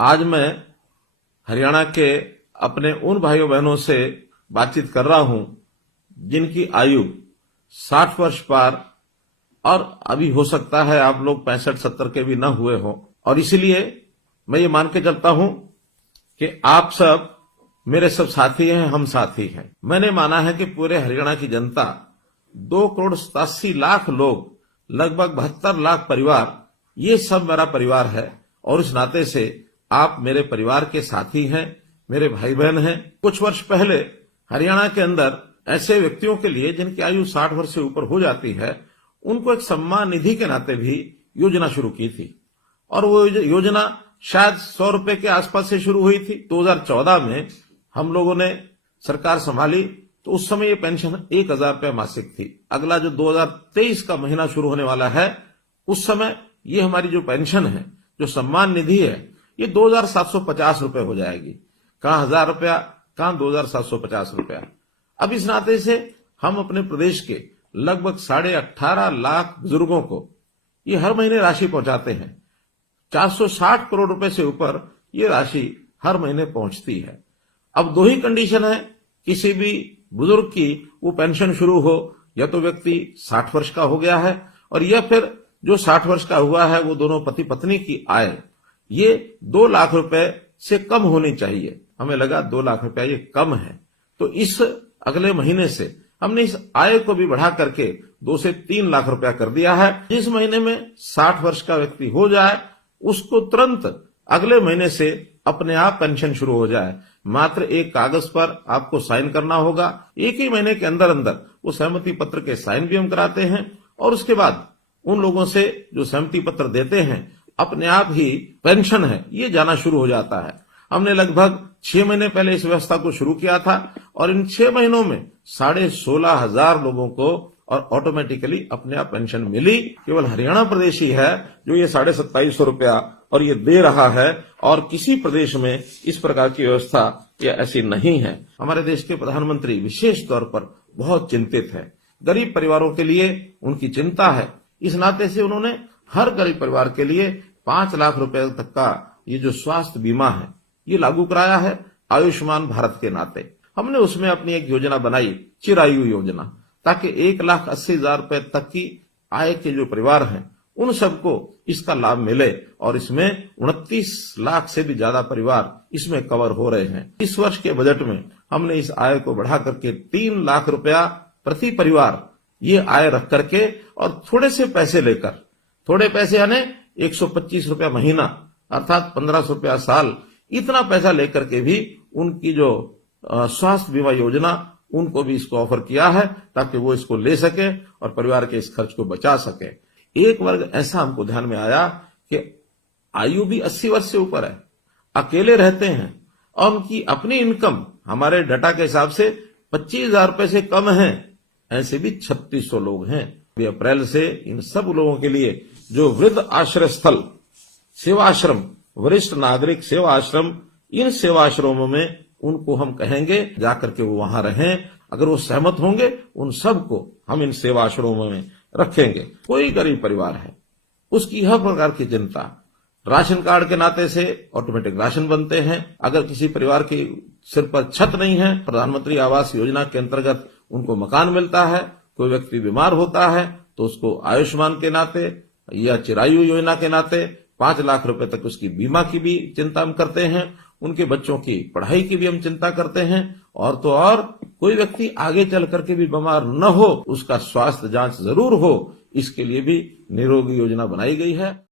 आज मैं हरियाणा के अपने उन भाइयों बहनों से बातचीत कर रहा हूं जिनकी आयु 60 वर्ष पार और अभी हो सकता है आप लोग 65-70 के भी न हुए हो, और इसलिए मैं ये मान के चलता हूं कि आप सब मेरे सब साथी हैं, हम साथी हैं। मैंने माना है कि पूरे हरियाणा की जनता 2,87,00,000 लोग, लगभग 72 लाख परिवार, ये सब मेरा परिवार है और इस नाते से आप मेरे परिवार के साथी हैं, मेरे भाई बहन हैं। कुछ वर्ष पहले हरियाणा के अंदर ऐसे व्यक्तियों के लिए जिनकी आयु 60 वर्ष से ऊपर हो जाती है, उनको एक सम्मान निधि के नाते भी योजना शुरू की थी और वो योजना शायद 100 रुपए के आसपास से शुरू हुई थी। 2014 में हम लोगों ने सरकार संभाली तो उस समय ये पेंशन 1,000 रुपये मासिक थी। अगला जो 2023 का महीना शुरू होने वाला है, उस समय ये हमारी जो पेंशन है, जो सम्मान निधि है, ये 2,750 रुपये हो जाएगी। कहां 1,000 रुपया, कहां 2,750 रुपया। अब इस नाते से हम अपने प्रदेश के लगभग 18.5 लाख बुजुर्गों को ये हर महीने राशि पहुंचाते हैं। 460 करोड़ रुपए से ऊपर ये राशि हर महीने पहुंचती है। अब दो ही कंडीशन है किसी भी बुजुर्ग की वो पेंशन शुरू हो, या तो व्यक्ति 60 वर्ष का हो गया है और या फिर जो 60 वर्ष का हुआ है वो दोनों पति पत्नी की आय ये 2 लाख रुपए से कम होनी चाहिए। हमें लगा 2 लाख रुपया ये कम है, तो इस अगले महीने से हमने इस आय को भी बढ़ा करके 2 से 3 लाख रुपया कर दिया है। जिस महीने में 60 वर्ष का व्यक्ति हो जाए उसको तुरंत अगले महीने से अपने आप पेंशन शुरू हो जाए। मात्र एक कागज पर आपको साइन करना होगा। एक ही महीने के अंदर अंदर वो सहमति पत्र के साइन भी हम कराते हैं और उसके बाद उन लोगों से जो सहमति पत्र देते हैं, अपने आप ही पेंशन है ये जाना शुरू हो जाता है। हमने लगभग 6 महीने पहले इस व्यवस्था को शुरू किया था और इन 6 महीनों में 16,500 लोगों को और ऑटोमेटिकली अपने आप पेंशन मिली। केवल हरियाणा प्रदेश ही है जो ये 2,750 रुपया और ये दे रहा है, और किसी प्रदेश में इस प्रकार की व्यवस्था या ऐसी नहीं है। हमारे देश के प्रधानमंत्री विशेष तौर पर बहुत चिंतित है, गरीब परिवारों के लिए उनकी चिंता है। इस नाते से उन्होंने हर गरीब परिवार के लिए 5 लाख रुपए तक का ये जो स्वास्थ्य बीमा है ये लागू कराया है आयुष्मान भारत के नाते। हमने उसमें अपनी एक योजना बनाई, चिरायु योजना, ताकि 1,80,000 रुपए तक की आय के जो परिवार हैं उन सबको इसका लाभ मिले, और इसमें 29 लाख से भी ज्यादा परिवार इसमें कवर हो रहे हैं। इस वर्ष के बजट में हमने इस आय को बढ़ा करके 3 लाख रुपया प्रति परिवार ये आय रख करके और थोड़े से पैसे लेकर, थोड़े पैसे यानी 125 रुपया महीना अर्थात 1,500 रुपया साल, इतना पैसा लेकर के भी उनकी जो स्वास्थ्य बीमा योजना उनको भी इसको ऑफर किया है ताकि वो इसको ले सके और परिवार के इस खर्च को बचा सके। एक वर्ग ऐसा हमको ध्यान में आया कि आयु भी 80 वर्ष से ऊपर है, अकेले रहते हैं और उनकी अपनी इनकम हमारे डाटा के हिसाब से 25,000 रुपए से कम है। ऐसे भी 3600 लोग हैं। अप्रैल से इन सब लोगों के लिए जो वृद्ध आश्रय स्थल, सेवा आश्रम, वरिष्ठ नागरिक सेवा आश्रम, इन सेवा आश्रमों में उनको हम कहेंगे जाकर के वो वहां रहें। अगर वो सहमत होंगे उन सबको हम इन सेवा आश्रमों में रखेंगे। कोई गरीब परिवार है उसकी हर प्रकार की चिंता, राशन कार्ड के नाते से ऑटोमेटिक राशन बनते हैं। अगर किसी परिवार के सिर पर छत नहीं है, प्रधानमंत्री आवास योजना के अंतर्गत उनको मकान मिलता है। कोई व्यक्ति बीमार होता है तो उसको आयुष्मान के नाते या चिरायु योजना के नाते 5 लाख रुपए तक उसकी बीमा की भी चिंता हम करते हैं। उनके बच्चों की पढ़ाई की भी हम चिंता करते हैं। और तो और कोई व्यक्ति आगे चल करके भी बीमार न हो, उसका स्वास्थ्य जांच जरूर हो, इसके लिए भी निरोगी योजना बनाई गई है।